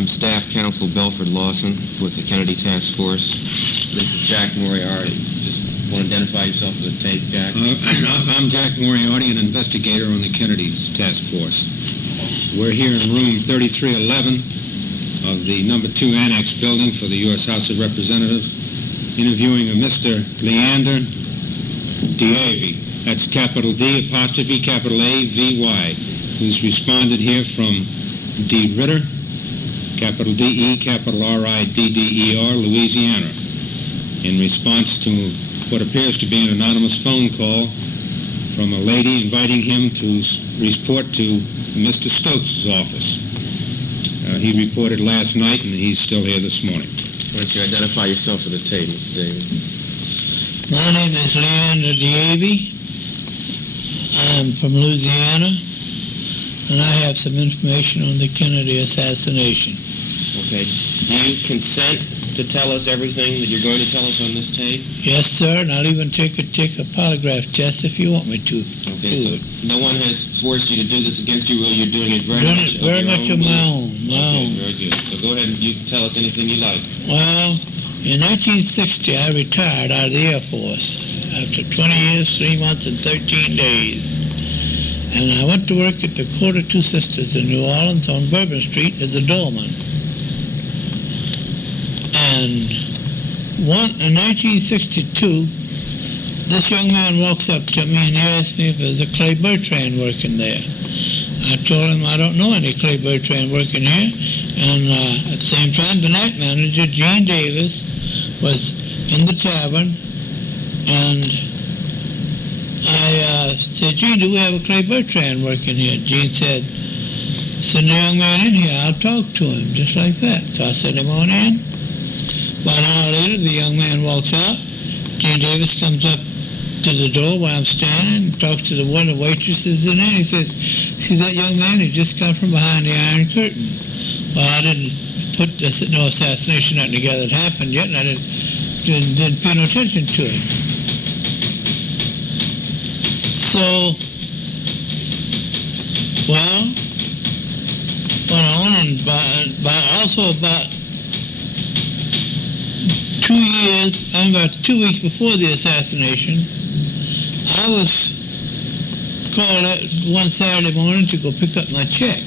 I'm Staff Counsel Belford Lawson with the Kennedy Task Force. This is Jack Moriarty. Just want to identify yourself for the tape, Jack. I'm Jack Moriarty, an investigator on the Kennedy Task Force. We're here in room 3311 of the number 2 Annex building for the U.S. House of Representatives, interviewing a Mr. Leander D'avy. That's capital D apostrophe capital A-V-Y, who's responded here from D. Ritter, capital D-E, capital R-I-D-D-E-R, Louisiana, in response to what appears to be an anonymous phone call from a lady inviting him to report to Mr. Stokes' office. He reported last night, and he's still here this morning. Why don't you identify yourself for the tape, Mr. David? My name is Leander D'avy. I'm from Louisiana, and I have some information on the Kennedy assassination. Okay. Do you consent to tell us everything that you're going to tell us on this tape? Yes, sir, and I'll even take a polygraph test if you want me to. Okay, so no one has forced you to do this against your will. You're doing it very much of very your much own of my will. own. Okay, very good. So go ahead and you can tell us anything you like. Well, in 1960, I retired out of the Air Force after 20 years, 3 months, and 13 days. And I went to work at the Court of Two Sisters in New Orleans on Bourbon Street as a doorman. And in 1962, this young man walks up to me and he asks me if there's a Clay Bertrand working there. I told him I don't know any Clay Bertrand working here. And at the same time, the night manager, Gene Davis, was in the tavern. And I said, Gene, do we have a Clay Bertrand working here? Gene said, send the young man in here. I'll talk to him, just like that. So I sent him on in. About an hour later, the young man walks out. Gene Davis comes up to the door where I'm standing and talks to one of the waitresses in there. He says, see that young man? He just come from behind the Iron Curtain. Well, I didn't put no assassination nothing together that happened yet, and I didn't pay no attention to it. So, well, went on, and also about 2 years, about 2 weeks before the assassination, I was called out one Saturday morning to go pick up my check.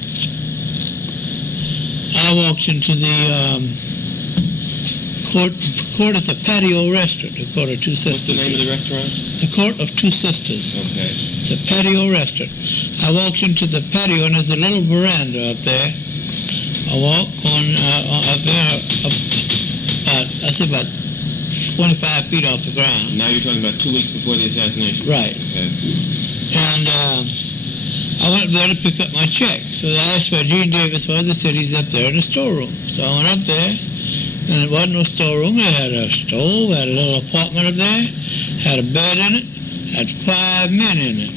I walked into the court is a patio restaurant, the Court of Two Sisters. What's the name of the restaurant? The Court of Two Sisters. Okay. It's a patio restaurant. I walked into the patio and there's a little veranda up there. I walked on up there, about 25 feet off the ground. Now you're talking about 2 weeks before the assassination. Right. Okay. And I went up there to pick up my check. So I asked where Gene Davis was. They said he's up there in the storeroom. So I went up there, and it wasn't no storeroom. They had a stove, had a little apartment up there, had a bed in it, had 5 men in it.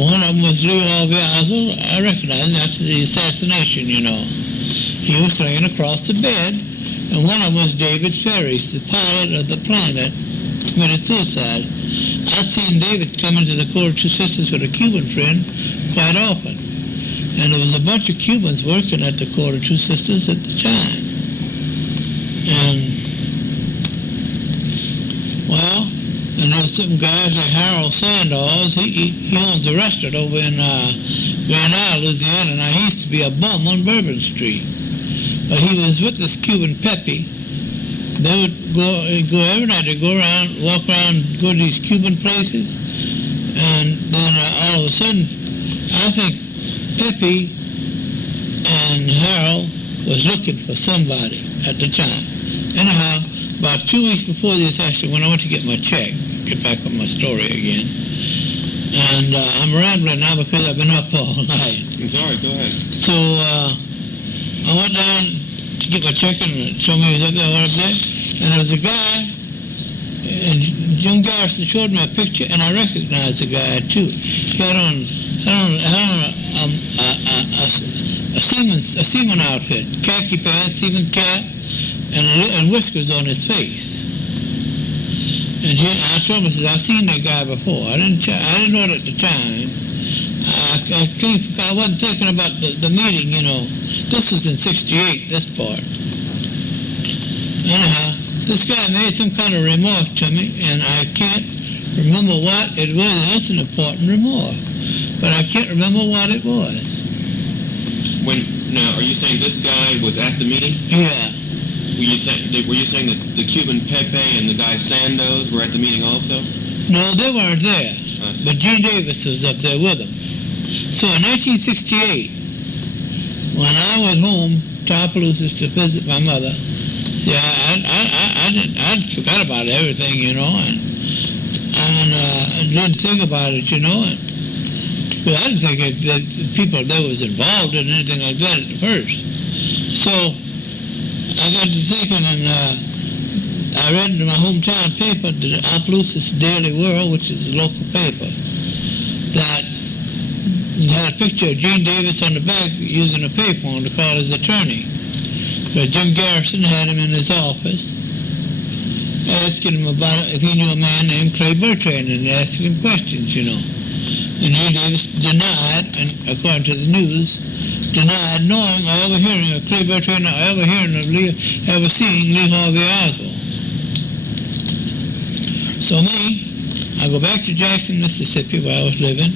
One of them was Lee Harvey Oswald. I recognized him after the assassination, you know. He was laying across the bed, and one of them was David Ferris, the pilot of the Planet, committed suicide. I'd seen David come into the Court of Two Sisters with a Cuban friend quite often. And there was a bunch of Cubans working at the Court of Two Sisters at the time. And, well, and there was some guys like Harold Sandoz. He owns a restaurant over in Grand Isle, Louisiana. Now, he used to be a bum on Bourbon Street. But he was with this Cuban Pepe. They would go every night. They'd go around, walk around, go to these Cuban places. And then all of a sudden, I think Pepe and Harold was looking for somebody at the time. Anyhow, about 2 weeks before this, actually, when I went to get my check, get back on my story again, and I'm rambling now because I've been up all night. It's all right, go ahead. So I went down to get my check and showed me he was up there, I went up there, and there was a guy, and Jim Garrison showed me a picture, and I recognized the guy too. He had on a seaman outfit, khaki pants, seaman cap, and whiskers on his face. And I told him, I said, I've seen that guy before. I didn't know it at the time. I wasn't thinking about the meeting, you know. This was in 68, this part. Anyhow, this guy made some kind of remark to me, and I can't remember what it was. That's an important remark, but I can't remember what it was. Now, are you saying this guy was at the meeting? Yeah. Were you saying that the Cuban Pepe and the guy Sandoz were at the meeting also? No, they weren't there, but Gene Davis was up there with them. So in 1968, when I was home to Opelousas to visit my mother, see, I forgot about everything, you know, and didn't think about it, you know, but I didn't think that people that was involved in anything like that at first. So I got to thinking, and I read in my hometown paper, the Opelousas Daily World, which is a local paper, that he had a picture of Gene Davis on the back using a payphone to call his attorney. But Jim Garrison had him in his office, asking him about if he knew a man named Clay Bertrand, and asking him questions, you know. And Gene Davis denied, and according to the news, denied knowing or ever hearing of Clay Bertrand or ever hearing of ever seeing Lee Harvey Oswald. So me, I go back to Jackson, Mississippi, where I was living.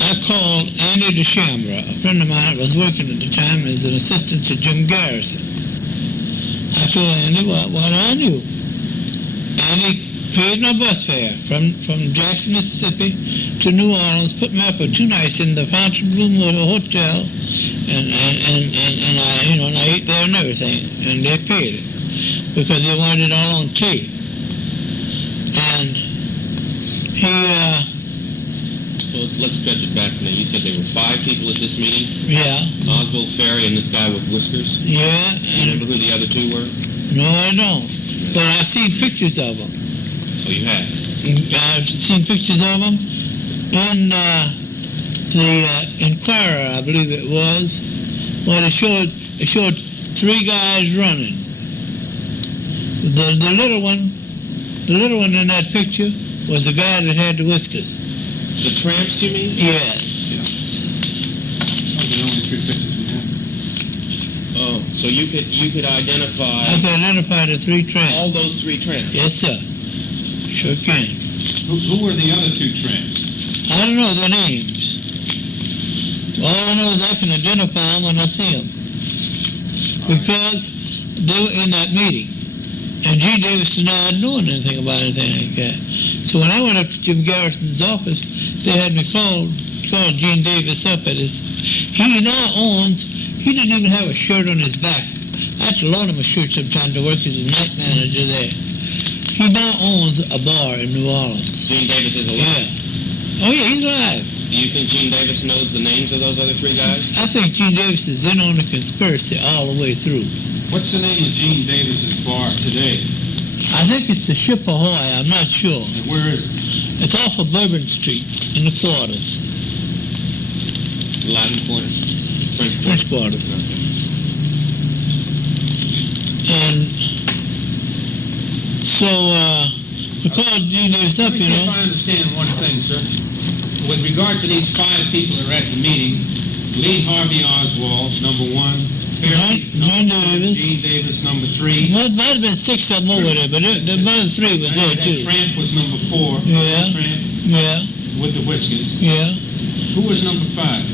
I called Andy DeChambra, a friend of mine that was working at the time as an assistant to Jim Garrison. I told Andy what I knew. Andy paid my bus fare from Jackson, Mississippi to New Orleans, put me up for 2 nights in the Fontainebleau Hotel, and I, you know, and I ate there and everything, and they paid it because they wanted it all on tape. And he, Well, let's stretch it back now. You said there were 5 people at this meeting? yeah, Oswald Ferry and this guy with whiskers? yeah, Do you remember who the other 2 were? no, I don't, but I've seen pictures of them. Oh, you have? I've seen pictures of them in the Inquirer, I believe it was, where it showed 3 guys running. The little one in that picture was the guy that had the whiskers. The tramps, you mean? Yes. Those are the only 3 pictures we have. Oh, so you could identify I can identify the 3 tramps. all those 3 tramps? Yes, sir. Sure can. Who were the other 2 tramps? I don't know their names. All I know is I can identify them when I see them. Because they were in that meeting. And Gene Davis and I didn't know anything about anything like that. So when I went up to Jim Garrison's office, they had me call Gene Davis up at his... He now owns... He didn't even have a shirt on his back. I had to loan him a shirt sometime to work as a night manager there. He now owns a bar in New Orleans. Gene Davis is alive? Yeah. Oh, yeah, he's alive. Do you think Gene Davis knows the names of those other 3 guys? I think Gene Davis is in on the conspiracy all the way through. What's the name of Gene Davis's bar today? I think it's the Ship Ahoy. I'm not sure. And where is it? It's off of Bourbon Street in the quarters. Latin Quarters? French Quarters. And so, because Gene Davis up, Let me you see if I know. understand one thing, sir. With regard to these 5 people that are at the meeting, Lee Harvey Oswald, number 1. Fairly, Gene Davis. Gene Davis, number 3. Well, it might have been 6 of them over there, but the other 3 was there That too. tramp was number 4. Yeah. Tramp Yeah, with the whiskers. yeah. Who was number 5?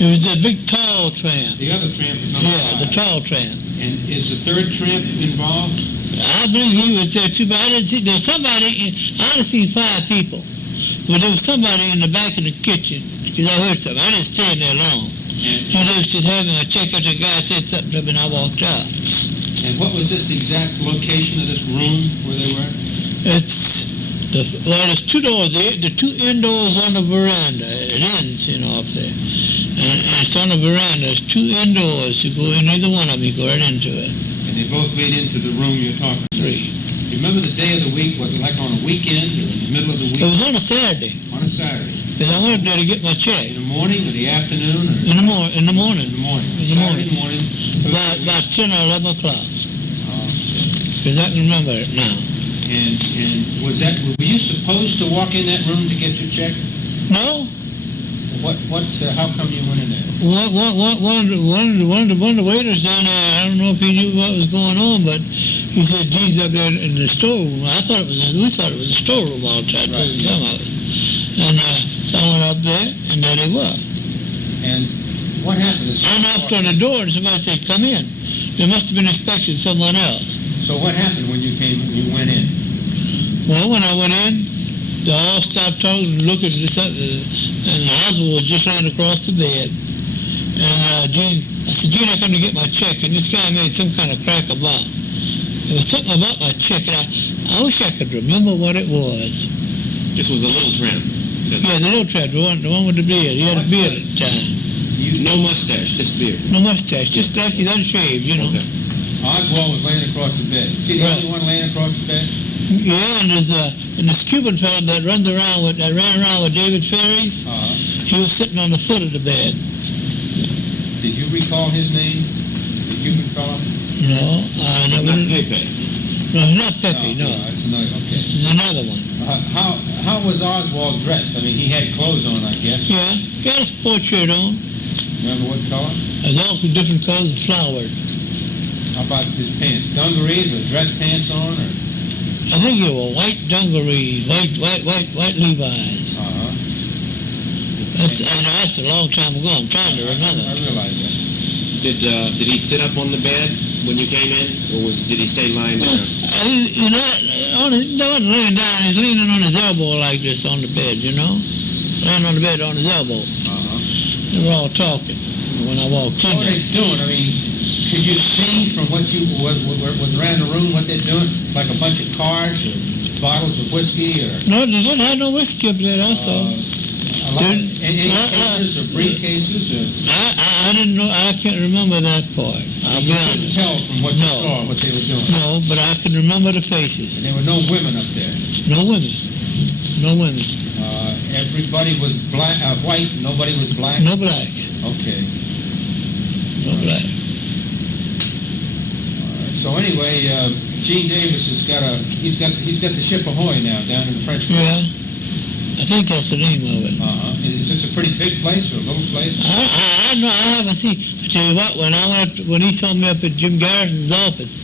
It was the big tall tramp. The other tramp was number 5. Yeah, the tall tramp. And is the 3rd tramp involved? I believe he was there too, but I didn't see, there was somebody, I only seen 5 people. But there was somebody in the back of the kitchen, because I heard something. I didn't stay in there long. And, So they was just having a check out, the guy said something to me and I walked out. and what was this exact location of this room where they were? It's, there's 2 doors, the 2 indoors on the veranda. It ends, you know, up there. And it's on the veranda, there's 2 indoors. You go in either one of them, you go right into it. And they both made into the room you're talking about. 3. You remember the day of the week? Was it like on a weekend or in the middle of the It week? was on a Saturday, On a Saturday. because I went there to get my check. In the morning or the afternoon? Or In the in the morning. morning. In the Saturday morning. morning. About 10 or 11 o'clock. Oh, Because I can remember it now. and were you supposed to walk in that room to get your check? No, How come you went in there? One of the waiters down there, I don't know if he knew what was going on, but he said, Gene's up there in the storeroom. We thought it was a storeroom all the time. Right. Some of it. And so I went up there, and there they were. And what happened? I knocked on the door, and somebody said, come in. They must have been expecting someone else. So what happened when you went in? Well, when I went in, they all stopped talking and looked at this, and Oswald was just laying across the bed. And I said, Gene, I come to get my check, and this guy made some kind of crack about. It was something about my check, and I wish I could remember what it was. This was the little tramp. Yeah, the little tramp, the one with the beard. He had a beard at the time. No mustache, just beard. No mustache, just like he's unshaved, you know. Okay. Oswald was laying across the bed. Is he the only one laying across the bed? Yeah, and this Cuban fellow that ran around with David Ferries, he was sitting on the foot of the bed. Did you recall his name, the Cuban fellow? No, I never. Not Pepe. No, it's not Pepe. No, It's another. Okay. it's another one. How was Oswald dressed? I mean, he had clothes on, I guess. Yeah, he had a sport shirt on. Remember what color? There's all different colors of flowers. How about his pants? Dungarees or dress pants on, or? I think they were white dungarees, white Levi's. That's a long time ago. I'm trying to remember. I realize that. Did he sit up on the bed when you came in, or did he stay lying down? You know, he wasn't laying down. He's leaning on his elbow like this on the bed, you know? Laying on the bed on his elbow. They were all talking when I walked in What are there. they doing? I mean, could you see from what you was around the room what they're doing? Like a bunch of cards or bottles of whiskey or? No, they didn't have no whiskey up there, I saw. Any cases or briefcases or? I didn't know. I can't remember that part. I'll be You couldn't honest. tell from what you saw what they were doing. No, but I can remember the faces. And there were no women up there. No women. No women. Everybody was black, white. Nobody was black. No blacks. Okay. No blacks. So anyway, Gene Davis has he's got the ship Ahoy now down in the French Quarter. Yeah. I think that's the name of it. Is this a pretty big place or a little place? I know. I haven't seen. I tell you what, when he saw me up at Jim Garrison's office,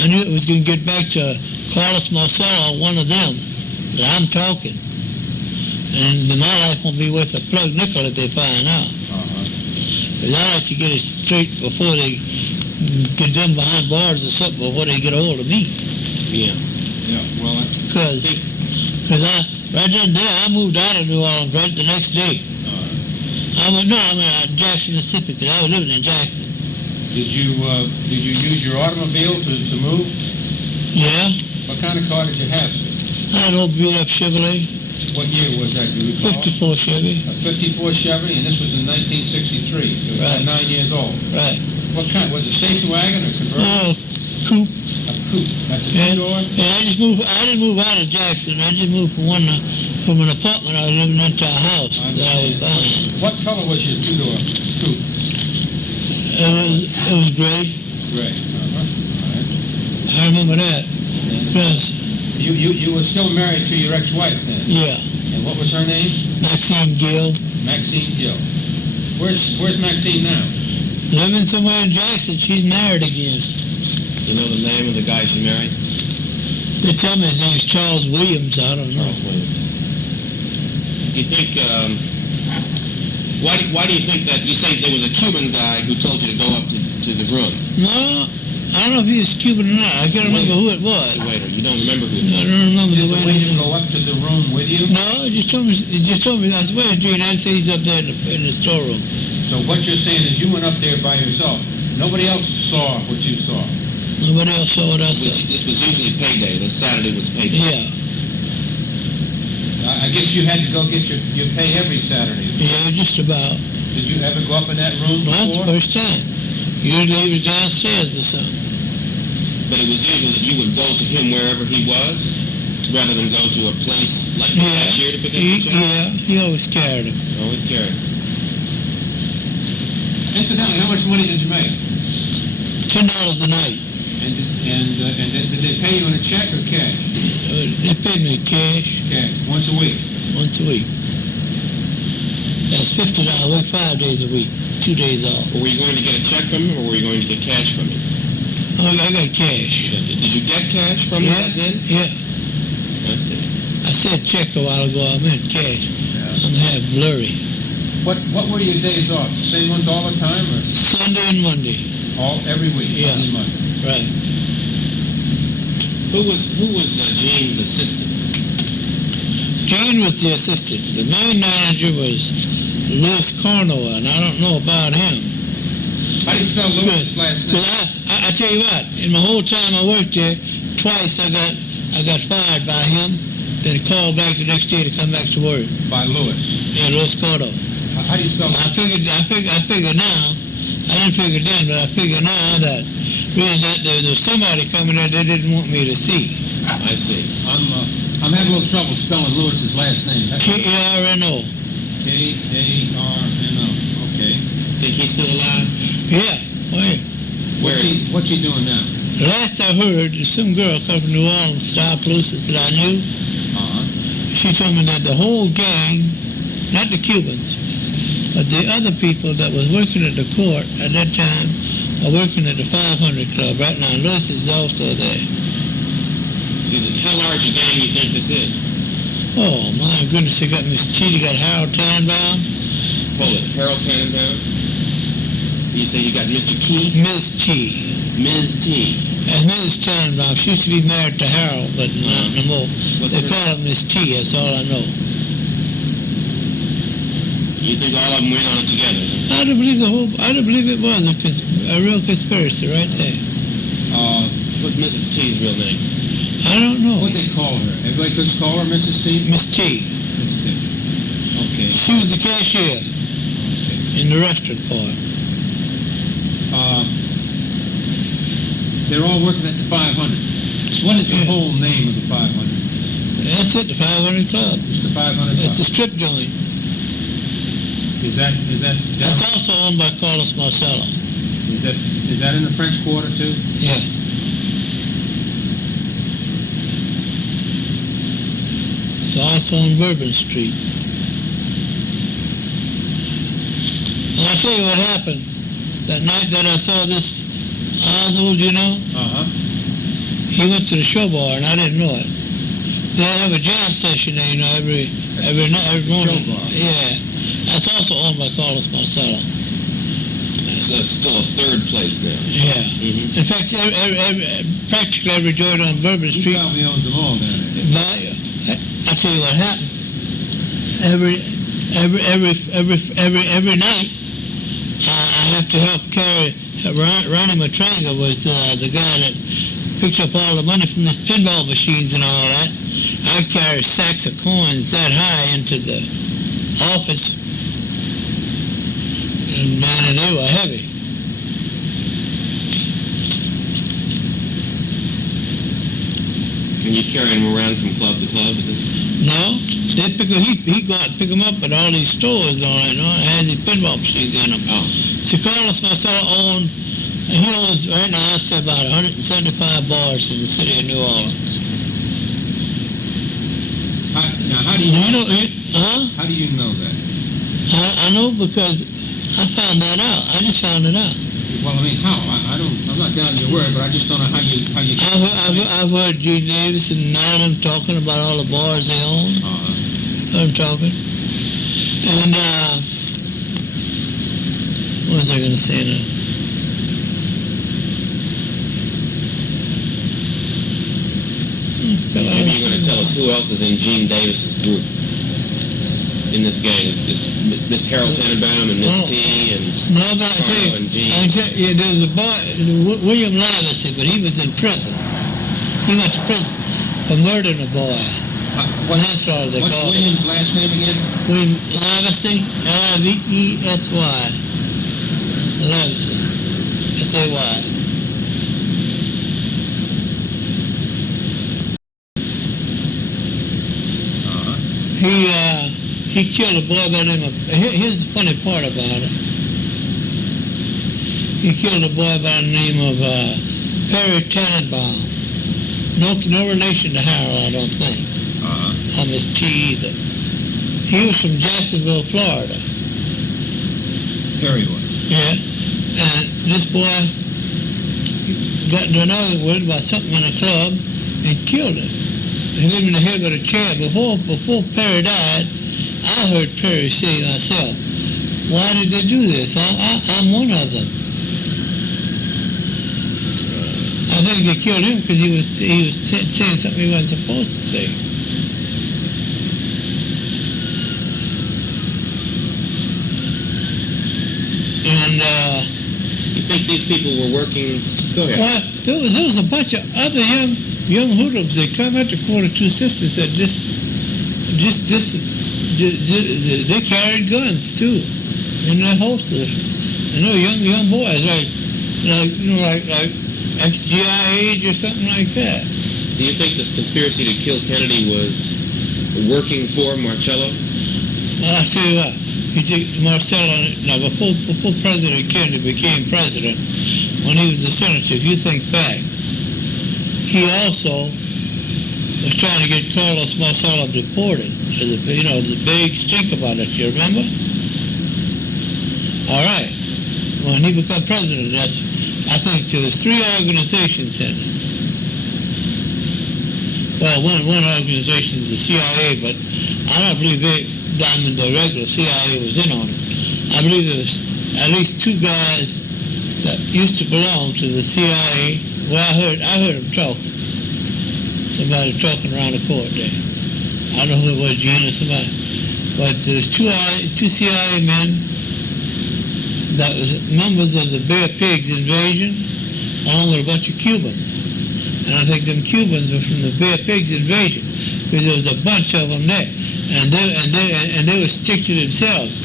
I knew it was going to get back to Carlos Marcelo, one of them, that I'm talking. And my life won't be worth a plug nickel if they find out. Because I like to get it straight before they get them behind bars or something, before they get a hold of me. Yeah. Yeah. Well, Because right then and there, I moved out of New Orleans right the next day. I'm Jackson, Mississippi, because I was living in Jackson. did you use your automobile to move? Yeah. What kind of car did you have, sir? I had an old beat-up Chevrolet, What year was that? Do you recall? 54 Chevy. A 54 Chevy, and this was in 1963, so it was Right. 9 years old. Right. What kind? Was it station wagon or convertible? Oh, coupe. A coupe. That's a Yeah, two-door? yeah, I didn't move out of Jackson. I just moved from an apartment I was living into a house that I was buying. What color was your two-door coupe? It was gray. Gray. All right. I remember that. Because, You were still married to your ex-wife then? yeah, And what was her name? Maxine Gill. Maxine Gill. Where's Maxine now? Living somewhere in Jackson. She's married again. You know the name of the guy she married? They tell me his name's Charles Williams. I don't know. Charles Williams. You think, why do you think that, you say there was a Cuban guy who told you to go up to the room? No, I don't know if he was Cuban or not. I can't remember who it was. The waiter, you don't remember who I it was? don't remember Did the the way waiter go up to the room with you? No, he just told me that's where Gene. I say he's up there in the storeroom. So what you're saying is you went up there by yourself. Nobody else saw what you saw. Nobody else saw what I saw. This was usually payday. The Saturday was payday. Yeah, I guess you had to go get your pay every Saturday. yeah, just about. Did you ever go up in that room Well, that's the before? first time. Usually he was downstairs or something. But it was usually that you would go to him wherever he was, rather than go to a place like the Yeah, cashier to pick up the check? yeah, he always carried him. Always carried. Incidentally, how much money did you make? $10 a night. And did they pay you in a check or cash? They paid me cash Cash. Once a week. once a week. That's $50 a week, 5 days a week, 2 days off. Were you going to get a check from him, or were you going to get cash from him? Oh, I got cash. Did you get cash from him back then? Yeah. I see. I said check a while ago, I meant cash. I'm half blurry. What were your days off? Same ones all the time, or Sunday and Monday. every week? Yeah. Sunday, Monday. Right. Who was Gene's assistant? Gene was the assistant. The main manager was Louis Cornwell, and I don't know about him. How do you spell Lewis's last name? I tell you what, in my whole time I worked there, twice I got fired by him, then called back the next day to come back to work. By Lewis. Yeah, Louis Cornwell. How do you spell I figure now, I didn't figure then, but I figure now that really that there was somebody coming there they didn't want me to see. I see. I'm having a little trouble spelling Lewis's last name. K-A-R-N-O. K-A-R-N-O. Okay. Think he's still alive? Yeah, well, What's he doing now? the last I heard, some girl come from New Orleans, Star Lucis, that I knew. Uh-huh. She told me that the whole gang, not the Cubans, but the other people that was working at the court at that time are working at the 500 Club. Right now, Lewis is also there. See, how large a gang do you think this is? Oh, my goodness, they got Miss T, they got Harold Tannenbaum, Hold it, Harold Tannenbaum. You say you got Mr. Key? Miss T. Ms. T. And Mrs. Tannenbaum, she used to be married to Harold, but not no more. What's They her- call her Miss T, that's all I know. You think all of them went on it together? Huh? I don't believe it was a real conspiracy right there. What's Mrs. T's real name? I don't know. What'd they call her? Everybody could call her Mrs. T? Miss T. Miss T. Okay. She was the cashier in the restaurant part. They're all working at the 500. What is the Yeah. whole name of the 500? That's it, the 500 Club. It's the 500 It's a Club. strip joint. Is that That's also owned by Carlos Marcello. is that in the French Quarter too? Yeah. It's also on Bourbon Street. And I'll tell you what happened. That night that I saw this Oswald, you know, Uh-huh. he went to the show bar and I didn't know it. They have a jam session there, you know, every morning. Show bar. Yeah. That's also owned by Carlos Marcello. It's still a third place now. Yeah. Mm-hmm. In fact, practically every joint on Bourbon He Street. probably owns them all down there. I'll tell you what happened. Every night, I have to help carry. Ronnie Matranga was the guy that picked up all the money from these pinball machines and all that. I'd carry sacks of coins that high into the office, and man, they were heavy. Can you carry them around from club to club? No, he'd go out and pick them up at all these stores, all right, you know, it has these pinball machines in them. Oh. So Carlos Marcello he owns, right now, I say about 175 bars in the city of New Orleans. How do you know? Huh? How do you know that? I know because I found that out. I just found it out. Well, I mean, how? I'm not doubting your word, but I just don't know how you. I've heard Gene Davis and none of them talking about all the bars they own. Heard them talking. And, what was I going to say now? Maybe you're going to tell us who else is in Gene Davis's group in this gang. This Harold Tannenbaum and Miss T and No, but Carlo and Gene. there's a boy, William Livesey, but he was in prison. He went to prison for murdering a boy. That's what they What's call it. William's last name again? William Livesey, Livesey, Livesey, S-A-Y. He killed a boy by the name of, here's the funny part about it. He killed a boy by the name of Perry Tannenbaum. No relation to Harold, I don't think. Or Miss T either. He was from Jacksonville, Florida. Perry was. Yeah. And this boy got into another word about something in a club and killed him. He hit him in the head with a chair. Before Perry died, I heard Perry say myself, why did they do this? I'm one of them. I think they killed him because he was saying something he wasn't supposed to say. And You think these people were working? Go ahead. well, there was a bunch of other young hoodlums. They come at the corner, two sisters said they carried guns too in their holsters. And they were young boys, like ex-GI age or something like that. Do you think the conspiracy to kill Kennedy was working for Marcello? Well, I'll tell you what. He took Marcello, now before President Kennedy became president, when he was a senator, if you think back, he also was trying to get Carlos Marcello deported. The big stink about it, you remember? All right. When he became president, I think there was 3 organizations in it. Well, one organization is the CIA, but I don't believe the regular CIA was in on it. I believe there was at least 2 guys that used to belong to the CIA. Well, I heard them talking. Somebody talking around the court there. I don't know who it was, Gene or somebody. But there's 2 CIA men that was members of the Bear Pigs invasion, along with a bunch of Cubans. And I think them Cubans were from the Bear Pigs invasion, because there was a bunch of them there. And they would stick to themselves.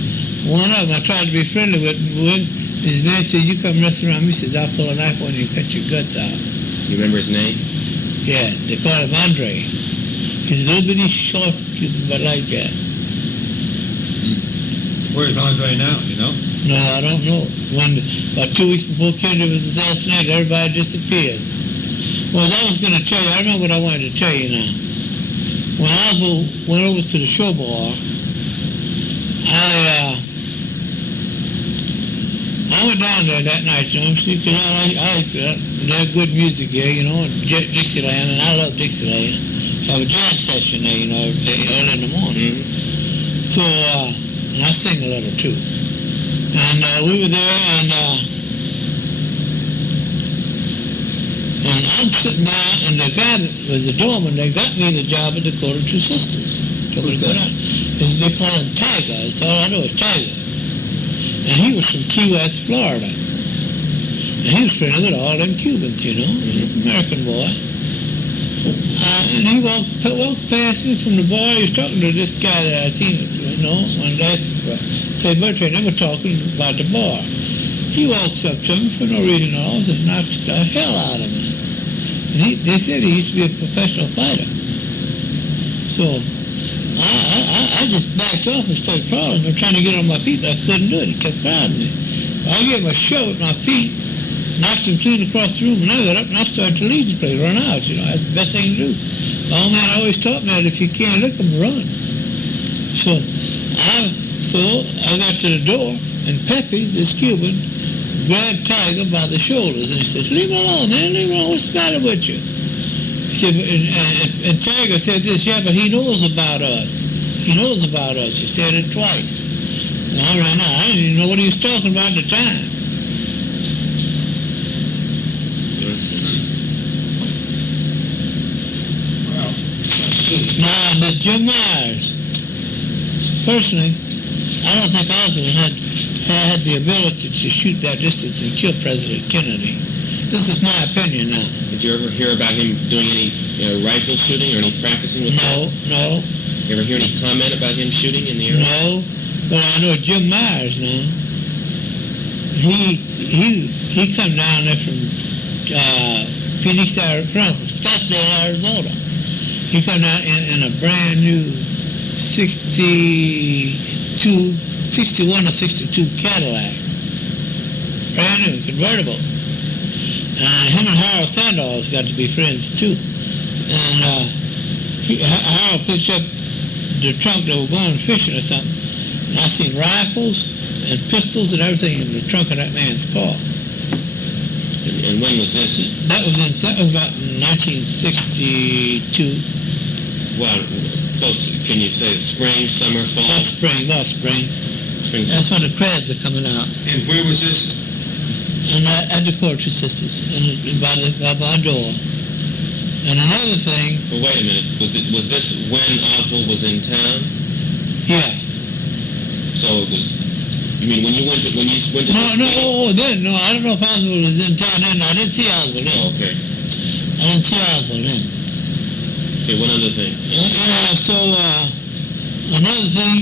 One of them I tried to be friendly with, his man said, you come messing around me, he says, I'll pull a knife on you and cut your guts out. You remember his name? Yeah, they call him Andre. He's a little bitty short Cuban, but like that. Where's Andre now, you know? No, I don't know. About 2 weeks before Kennedy was assassinated, everybody disappeared. Well, I was going to tell you, I remember what I wanted to tell you now. When Oswald went over to the show bar, I went down there that night, you know, because I like that good music there, you know, Dixieland, and I love Dixieland. Have a jam session there, you know, early in the morning. Mm-hmm. So, and I sing a little too. And we were there, and I'm sitting there, and the guy that was the doorman, they got me the job at the Court of Two Sisters. Who's that? They call him Tiger. That's all I know is Tiger. And he was from Key West, Florida. And he was friendly with all them Cubans, you know, American boy. And he walked past me from the bar. He was talking to this guy that I seen, you know, when I asked him for play birthday, they were talking about the bar. He walks up to me for no reason at all and knocks the hell out of me. And they said he used to be a professional fighter. So I just backed off and started crawling. I'm trying to get on my feet, but I couldn't do it. He kept crowding me. I gave him a shove with my feet, knocked him clean across the room, and I got up and I started to leave the place, run out. You know, that's the best thing to do. My old man always taught me that if you can't lick them, run. So I got to the door, and Pepe, this Cuban, grabbed Tiger by the shoulders, and he said, leave him alone, man, leave him alone, what's the matter with you? He said, and Tiger said this, yeah, but he knows about us. He knows about us. He said it twice. And I ran out. I didn't even know what he was talking about at the time. Well, Now, this Jim Myers, personally, I don't think Oswald had the ability to shoot that distance and kill President Kennedy. This is my opinion now. Did you ever hear about him doing any rifle shooting or any practicing with that? No. You ever hear any comment about him shooting in the area? No, but I know Jim Myers now. He come down there from Phoenix, Arizona, Scottsdale, Arizona. He come down in a brand new 61 or 62 Cadillac. Brand new, convertible. Him and Harold Sandoz got to be friends too. And Harold picked up the trunk. They were going fishing or something. And I seen rifles and pistols and everything in the trunk of that man's car. And when was this? That was about in 1962. Well, close. Can you say spring, summer, fall? About spring. Spring. That's when the crabs are coming out. And where was this? And at the Culture Sisters, and by my door. And another thing, Well, wait a minute. Was this when Oswald was in town? yeah. So it was. You mean when you went to No, this meeting? no, I don't know if Oswald was in town then. I didn't see Oswald then. Oh, okay. I didn't see Oswald then. Okay. One other thing. Another thing,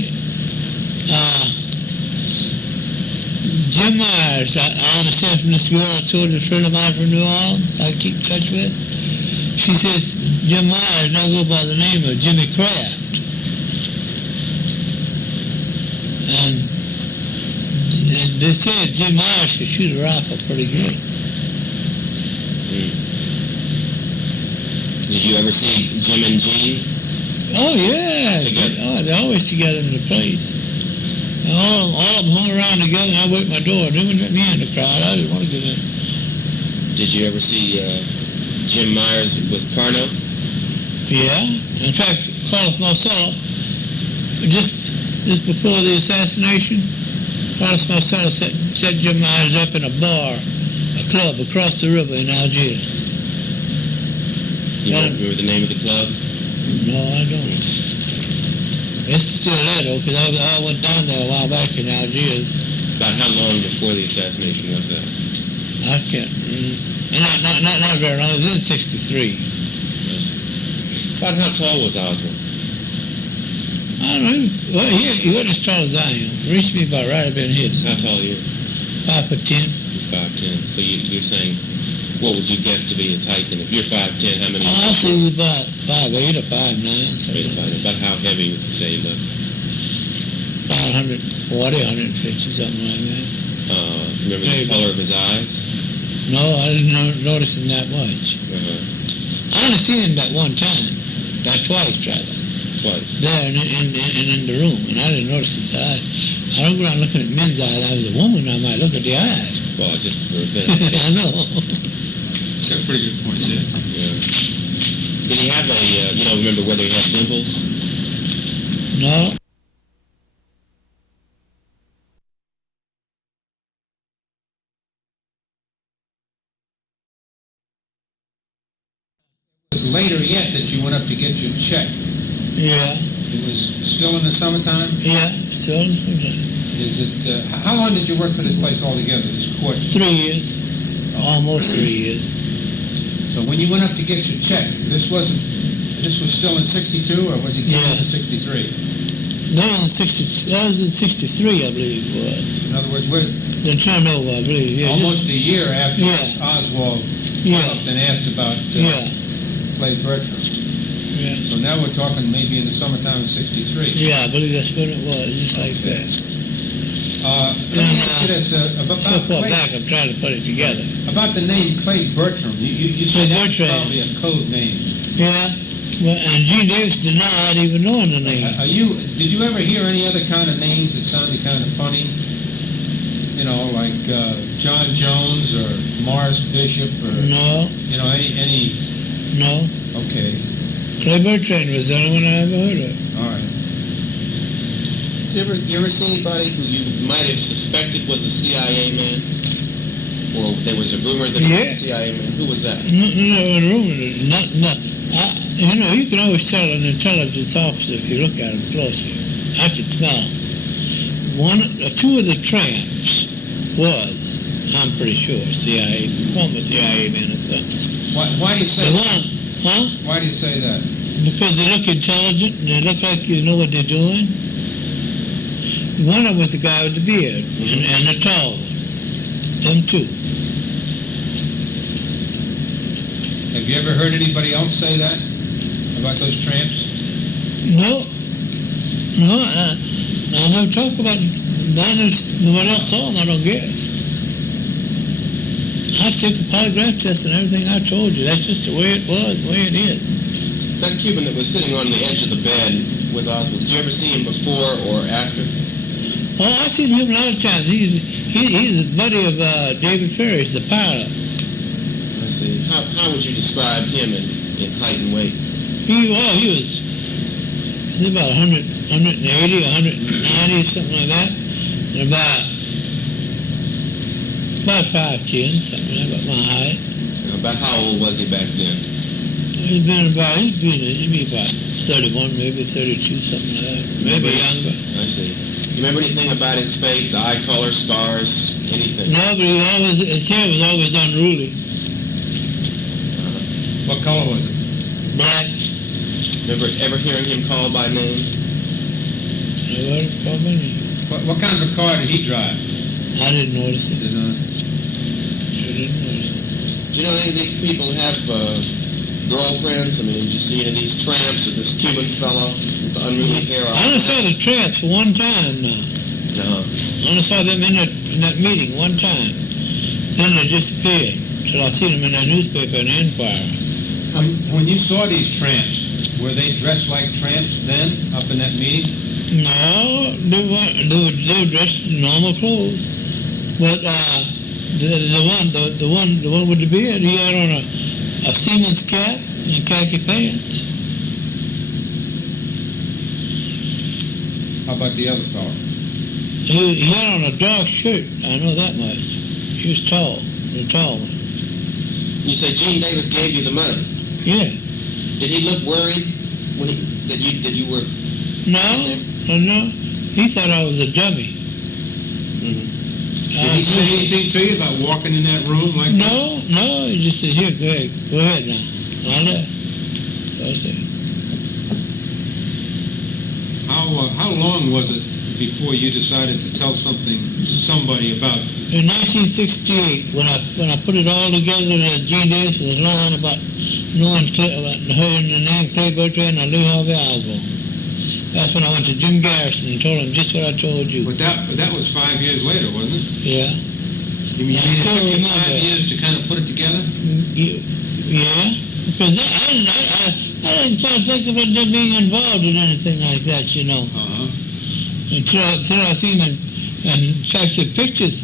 Jim Myers, I understand from this girl I told you, a friend of mine from New Orleans, I keep in touch with. She says Jim Myers now go by the name of Jimmy Kraft. And they said Jim Myers could shoot a rifle pretty good. Did you ever see Jim and Jean? Oh, yeah. Together. Oh, they're always together in the place. And all of them hung around together, and I wait my door. They wouldn't let me in the crowd. I didn't want to get in. Did you ever see Jim Myers with Carno? Yeah. In fact, Carlos Marcello, just before the assassination, Carlos Marcello set Jim Myers up in a bar, a club across the river in Algiers. You don't remember the name of the club? No, I don't. It's still there, though, because I went down there a while back in Algiers. About how long before the assassination was that? I can't. Not very long. It was in '63. About how tall was Oswald? I don't know. Well, he wasn't as tall as I am. Reached me about right up in here. How tall are you? 5'10". 5'10". So you're saying, what would you guess to be his height? And if you're 5'10", how many? I say he was about 5'8" or 5'9". About how heavy would you say he looked? 140, 150, something like that. Remember the Maybe. color of his eyes? No, I didn't notice him that much. Uh-huh. I only seen him that one time. That twice, rather. Twice. There in the room, and I didn't notice his eyes. I don't go around looking at men's eyes. I was a woman, I might look at the eyes. Well, just for a bit. I know. Got pretty good points there. Yeah. Did he have you don't remember whether he had dimples? No. It was later yet that you went up to get your check. Yeah. It was still in the summertime? Yeah. So, Is it, how long did you work for this place altogether, this court? 3 years. Almost 3 years. So when you went up to get your check, this was still in '62, or was it given Yeah. in '63? That was in 63, I believe it was. In other words, we're The turnover, I believe. Yeah. almost a year after Yeah. Oswald Yeah. up and asked about Yeah. Clay Bertram. Yeah. So now we're talking maybe in the summertime of '63. Yeah, I believe that's what it was, just like that. Let me ask you this, So about far Clay, back, I'm trying to put it together. about the name Clay Bertram. You Clay said that's Bertram. probably a code name. Yeah. Well, and Gene Davis denied even knowing the name. Did you ever hear any other kind of names that sounded kind of funny? You know, like John Jones or Morris Bishop or No, you know any? no. Okay, Clay Bertrand was the only one I ever heard of. all right. You ever see anybody who you might have suspected was a CIA man? Or there was a rumor that he was Yeah. a CIA man? Who was that? No, you know, you can always tell an intelligence officer if you look at him closely. I could smell him. Two of the tramps was, I'm pretty sure, former CIA man or something. Why do you say The that? one, huh? Why do you say that? Because they look intelligent and they look like they know what they're doing. One of them was the guy with the beard and the tall one. Them two. Have you ever heard anybody else say that about those tramps? No, I never talked about nobody else saw him, I don't guess. I took a polygraph test and everything I told you. That's just the way it was, the way it is. That Cuban that was sitting on the edge of the bed with Oswald, did you ever see him before or after? Oh, I've seen him a lot of times. He's a buddy of David Ferris, the pilot. Let's see. How would you describe him in height and weight? He was about 180, 190, something like that. And about 5'10", something like that, about my height. About how old was he back then? He'd be about 31, maybe 32, something like that. Maybe younger. I see. You remember anything about his face, the eye color, scars, anything? No, but his hair was always unruly. What color was it? Black. Remember ever hearing him called by name? Nobody called my name. What kind of a car did he drive? I didn't notice it. Did not. I didn't notice it. Do you know any of these people have girlfriends? I mean, did you see any of these tramps or this Cuban fellow with the unruly hair? I only saw the tramps one time now. No. I only saw them in that meeting one time. Then they disappeared. So I seen them in that newspaper in the Enquirer. When you saw these tramps, were they dressed like tramps then, up in that meeting? No, they were dressed in normal clothes. But the one with the beard, he had on a seaman's cap and khaki pants. How about the other fellow? He had on a dark shirt. I know that much. He was tall, the tall one. You say Gene Davis gave you the money. Yeah. Did he look worried when that you were? No. He thought I was a dummy. Mm-hmm. Did he say anything to you about walking in that room like that? No. He just said, "Here, go ahead now." I left. So I said, How long was it before you decided to tell somebody about it? in 1968, when I put it all together, that Gene Davis was lying about knowing her and the name Clay Bertrand and Lee Harvey Oswald. That's when I went to Jim Garrison and told him just what I told you. But that was 5 years later, wasn't it? Yeah. You mean I it still took you remember. 5 years to kind of put it together? Yeah. Because I didn't kind of think of it being involved in anything like that, you know. Uh-huh. Until I seen them, and in fact the pictures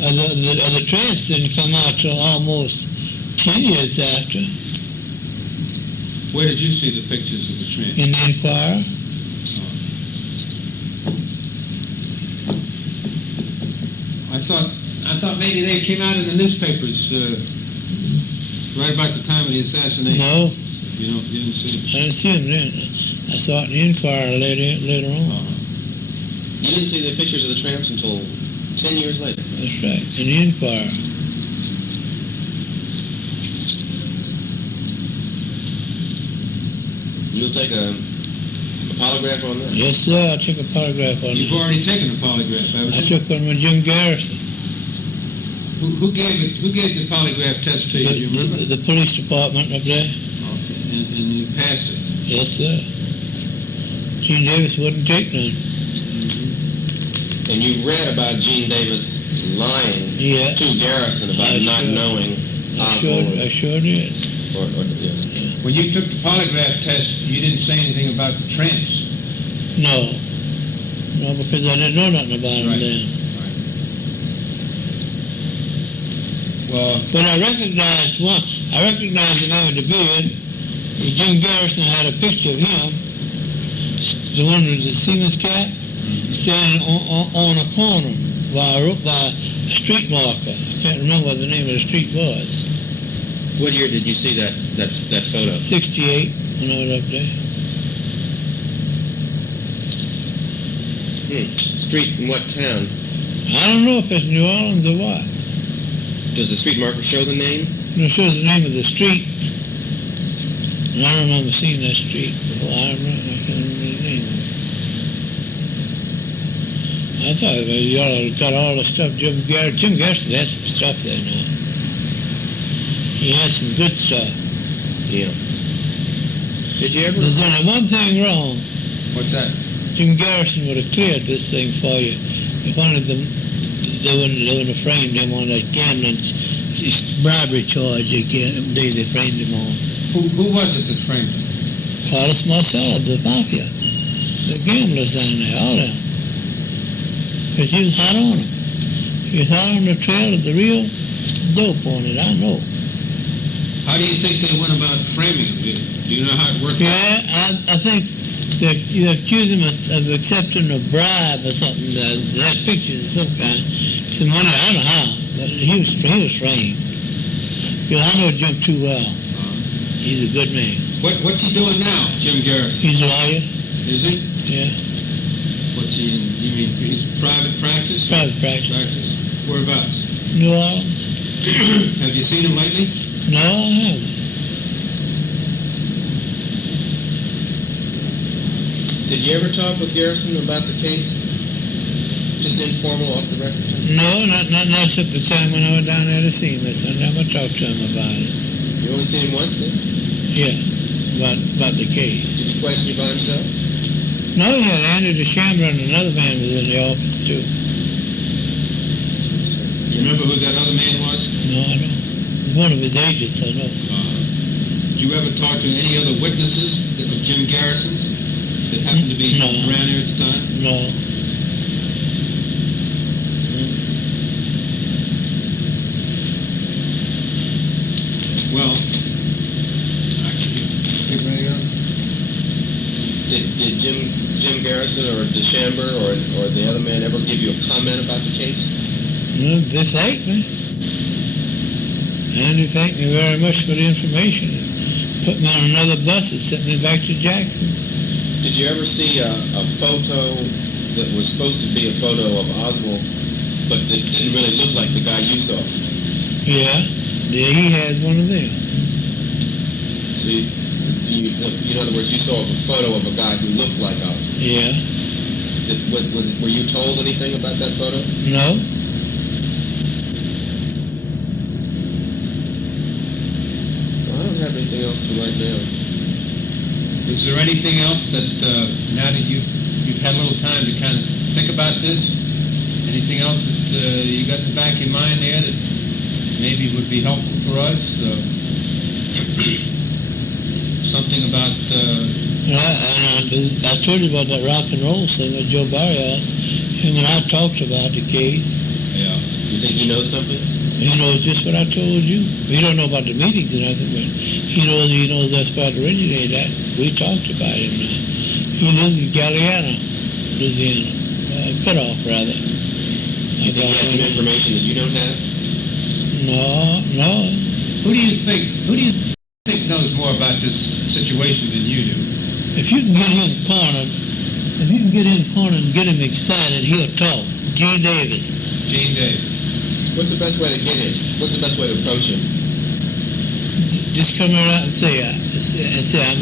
of the tramps didn't come out till almost 10 years after Where did you see the pictures of the tramp? in the Enquirer. I thought maybe they came out in the newspapers right about the time of the assassination. No, You didn't see I didn't see them then. I saw it in the Enquirer later on. Uh-huh. You didn't see the pictures of the tramps until 10 years later. That's right, in the Enquirer. You'll take a polygraph on that? Yes, sir, I took a polygraph on You've it. already taken a polygraph, haven't I you? took one with Jim Garrison, Who gave the polygraph test to you? Do you remember? the police department up there. Okay. And you passed it. Yes, sir. Gene Davis wouldn't take none. And you read about Gene Davis lying Yeah. to Garrison about I not sure- knowing I Oswald. sure did. Yeah. When you took the polygraph test, you didn't say anything about the tramps. No, because I didn't know nothing about him Right. then. Well, But I recognized the name of the beard. Jim Garrison had a picture of him, the one with the seaman's cap, standing on a corner by a street marker. I can't remember what the name of the street was. What year did you see that photo? 68 when I was up there. Street in what town? I don't know if it's New Orleans or what. Does the street marker show the name? It shows the name of the street. And I don't remember seeing that street before. I can't remember the name of it. I thought y'all got all the stuff. Jim Garrison has some stuff there now. He has some good stuff. Yeah. Did you ever? There's only one thing wrong. what's that? Jim Garrison would have cleared this thing for you if only they wouldn't have framed him on that gambling bribery charge they framed him on. Who was it that framed him? Carlos Marcello, the mafia, the gamblers down there, all of them. Because he was hot on him. He was hot on the trail of the real dope on it, I know. How do you think they went about framing him? Do you know how it worked out? Yeah, I think they accused him of accepting a bribe or something. They had pictures of some kind, some money. I don't know how, but he was framed. Because I know Jim too well. He's a good man. What's he doing now, Jim Garrison? He's a lawyer. Is he? Yeah, What's he in? You mean his private practice? private practice. Whereabouts? New Orleans. Have you seen him lately? No, I haven't. Did you ever talk with Garrison about the case? Just informal, off the record? No, not at the time when I was down there to see him. I never talked to him about it. You only seen him once then? Yeah, about the case. Did he question you by himself? No, he had Andy DeChambre and another man was in the office too. You remember who that other man was? No, I don't. One of his agents, I know. Did you ever talk to any other witnesses that were Jim Garrison's that happened to be No. around here at the time? No. Well, Anybody else? Did Jim Garrison or DeChambre or the other man ever give you a comment about the case? No, they thanked me. Andy thanked me very much for the information. Put me on another bus and sent me back to Jackson. Did you ever see a photo that was supposed to be a photo of Oswald, but that didn't really look like the guy you saw? Yeah, he has one of them. See, in other words, you saw a photo of a guy who looked like Oswald. Yeah. Were you told anything about that photo? No. Well, I don't have anything else for right now. Is there anything else that, now that you've had a little time to kind of think about this, anything else that you got in the back of your mind there that maybe would be helpful for us? Something about... I told you about that rock and roll thing with Joe Barrios. Him and I talked about the case. Yeah. You think he knows something? He knows just what I told you. He don't know about the meetings and nothing, but he knows that's what originated that. We talked about him. He lives in Galliano, Louisiana. Cutoff, rather. You think he has some information that you don't have? No. Who do you think knows more about this situation than you do? If you can get him cornered, and get him excited, he'll talk. Gene Davis. Gene Davis. What's the best way to get him? What's the best way to approach him? Just come around and say I'm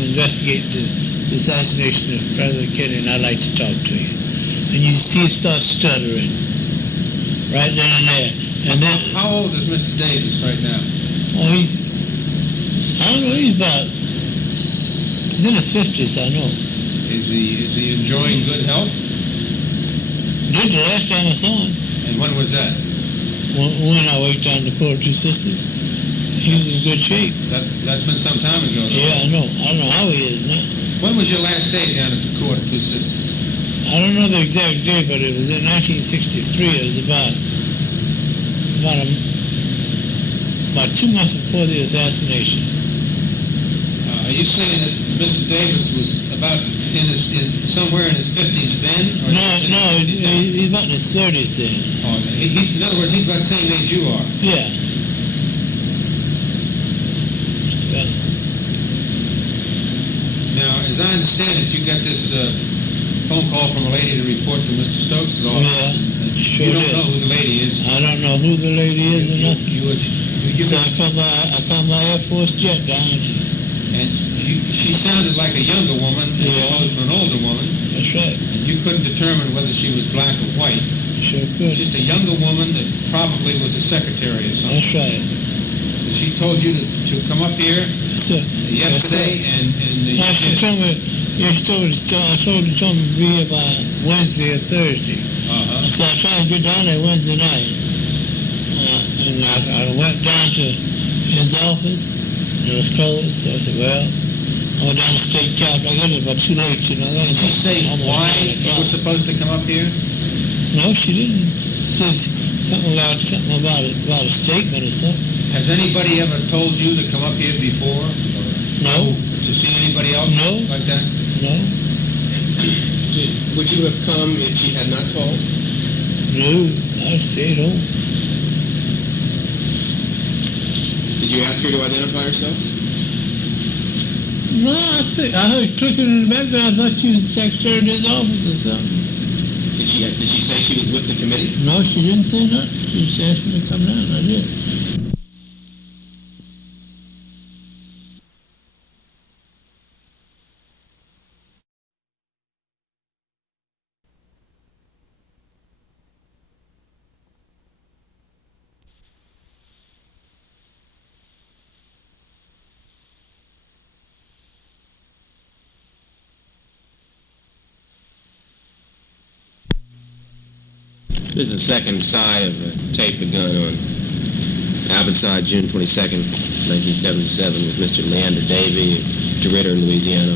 investigating the assassination of President Kennedy, and I'd like to talk to you. And you see him start stuttering right then and there. And then, How old is Mr. Davis right now? oh, he's in his 50s, I know. Is he enjoying good health? Did the last time I saw him, And when was that? when I went down to Court of Two Sisters, he was in good shape. That's been some time ago. Though. Yeah, I know. I don't know how he is now. When was your last day down at the Court of Two Sisters? I don't know the exact date, but it was in 1963. It was about 2 months before the assassination. Are you saying that Mr. Davis was about somewhere in his 50s then? Or No, he's about in his 30s then. Oh, in other words, he's about the same age you are. Yeah. Well, Now, as I understand it, you got this phone call from a lady to report to Mr. Stokes' office. Yeah, sure You don't did. know who the lady is. I don't know who the lady is or nothing. So I come by Air Force jet down. And she sounded like a younger woman as Yeah. opposed to an older woman. That's right. And you couldn't determine whether she was black or white. Sure could. Just a younger woman that probably was a secretary or something. That's right. She told you to come up here So, yesterday, and now she told me, I told her to be here by Wednesday or Thursday. Uh-huh. So I tried to get down there Wednesday night. And I went down to his office, and it was closed. So I said, well, I went down to State Capitol. I got it about too late, you know. Did she say Almost why 9 you o'clock. were supposed to come up here? No, No, she didn't. Says something about a statement or something. Has anybody ever told you to come up here before? Or No. to see anybody else No. like that? No. Would you have come if she had not called? No. I stayed home. Did you ask her to identify herself? No, I heard clicking in the background. I thought she was the secretary of his office or something. Did she say she was with the committee? No, she didn't say nothing. She just asked me to come down. I did. This is the second side of a tape begun on Abbotside, June 22nd, 1977, with Mr. Leander D'avy of DeRidder, Louisiana,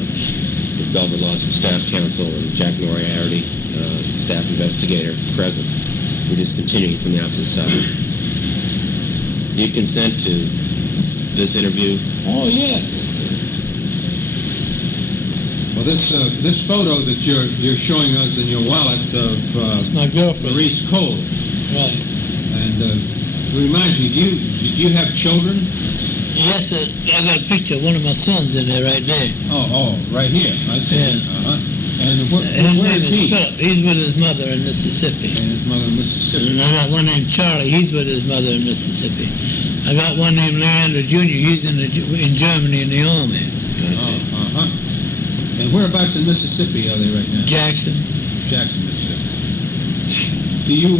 with Belford Lawson Staff Counsel, and Jack Moriarty, Staff Investigator, present. We're just continuing from the opposite side. Do you consent to this interview? Oh, yeah. Well, this photo that you're showing us in your wallet of My girlfriend. Maurice Cole, Right. and remind me, did you have children? Yes, I got a picture of one of my sons in there right there. Oh, right here. I see. Yeah. Uh-huh. And where name is he? Philip. He's with his mother in Mississippi. And his mother in Mississippi. And I got one named Charlie. He's with his mother in Mississippi. I got one named Leander Jr. He's in Germany in the army. Uh-huh. And whereabouts in Mississippi are they right now? Jackson. Jackson, Mississippi. Do you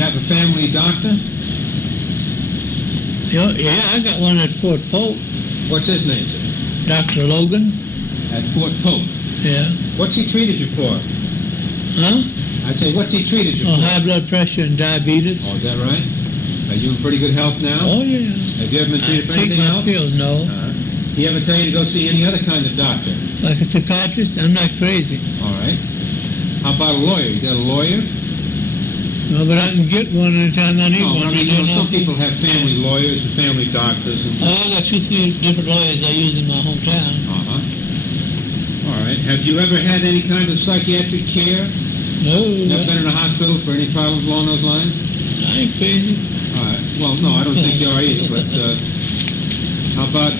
have a family doctor? Yeah, I got one at Fort Polk. What's his name? Dr. Logan. At Fort Polk. Yeah. What's he treated you for? Huh? I say, what's he treated you Oh, for? high blood pressure and diabetes. Oh, is that right? Are you in pretty good health now? Oh, yeah. Have you ever been treated for Take anything my else? pills, no. He ever tell you to go see any other kind of doctor? Like a psychiatrist, I'm not crazy. All right. How about a lawyer? You got a lawyer? No, but I can get one anytime I need No, one. I mean, some people have family lawyers and family doctors. And I got 2-3 different lawyers I use in my hometown. Uh-huh. All right. Have you ever had any kind of psychiatric care? No. Never been in a hospital for any problems along those lines? I ain't crazy. All right. Well, no, I don't think you are either. But how about,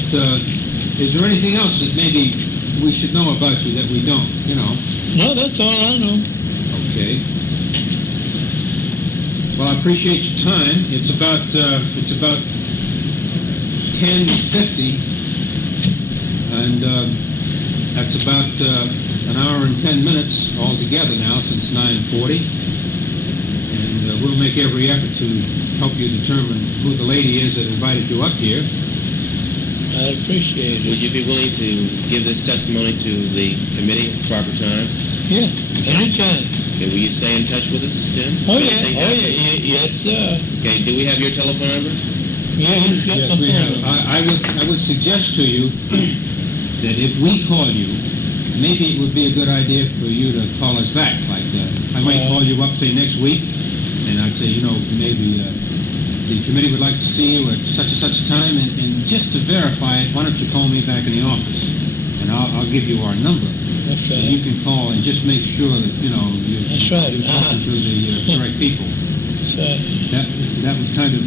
is there anything else that maybe we should know about you that we don't, you know? No, that's all I know. Okay. Well, I appreciate your time. It's about 10:50, and that's about an hour and 10 minutes altogether now since 9:40. And we'll make every effort to help you determine who the lady is that invited you up here. I'd appreciate Would it. you be willing to give this testimony to the committee at the proper time? Yeah, anytime. Okay, will you stay in touch with us then? Oh, Will you yeah. take Oh, that? yeah. Yes, sir. Okay, do we have your telephone number? Yeah, he's got Yes, my we have. phone. I would suggest to you that if we call you, maybe it would be a good idea for you to call us back. Like, I might call you up, say, next week, and I'd say, you know, maybe the committee would like to see you at such and such a time, and just to verify it, why don't you call me back in the office, and I'll give you our number. That's And you right. can call and just make sure that, you know, That's right. you're talking to the correct people. That's right. That would kind of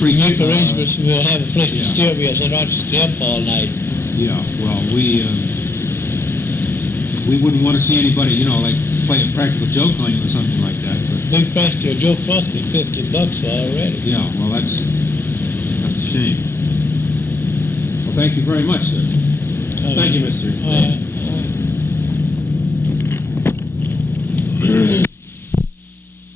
freak Make people out. arrangements. We'll have a place Yeah. to stay. We said not to stay up all night. Yeah, well, we wouldn't want to see anybody, you know, like play a practical joke on you or something like that. But Big practical joke cost me $50 already. yeah, well, that's a shame. Well, thank you very much, sir. Thank you, Mr. All right.